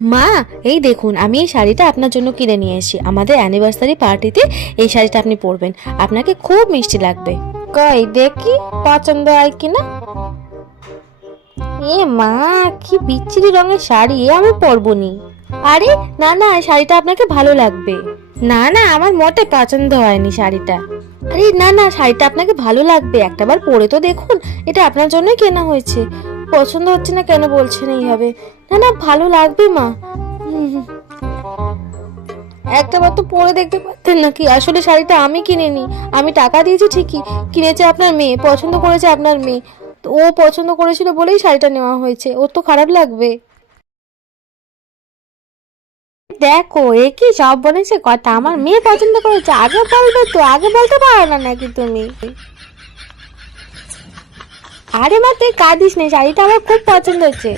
মা, এই দেখুন আমি এই শাড়িটা আপনার জন্য কিনে নিয়ে এসেছি। আমাদের অ্যানিভার্সারি পার্টিতে এই শাড়িটা আপনি পরবেন, আপনাকে খুব মিষ্টি লাগবে। কই দেখি পছন্দ হয় কিনা। এ মা, কি বিচ্ছিরি রঙের শাড়ি, এ আমি পরবো নি। আরে না না, এই শাড়িটা আপনাকে ভালো লাগবে। না না, আমার মোটে পছন্দ হয়নি শাড়িটা। আরে না না, শাড়িটা আপনাকে ভালো লাগবে, একটাবার পরে তো দেখুন, এটা আপনার জন্যই কেনা হয়েছে। পছন্দ হচ্ছে না কেন বলছেন এইভাবে? না না, ভালো লাগবে মা। হুম, হুম। একটাবার তো পরে দেখতে পারতেন নাকি? আসলে শাড়িটা আমি কিনিনি, আমি টাকা দিয়েছি ঠিকই, কিনেছে আপনার মেয়ে, পছন্দ করেছে আপনার মেয়ে। তো ও পছন্দ করেছিল বলেই শাড়িটা নেওয়া হয়েছে, ওর তো খারাপ লাগবে। দেখো, এ কি সব বলেছে কথা, আমার মেয়ে পছন্দ করেছে, আগে বলবে তো, আগে বলতে পারো না নাকি তুমি? আরে মা, তুই কাঁদিস নে, শাড়িটা আমার খুব পছন্দ হচ্ছে।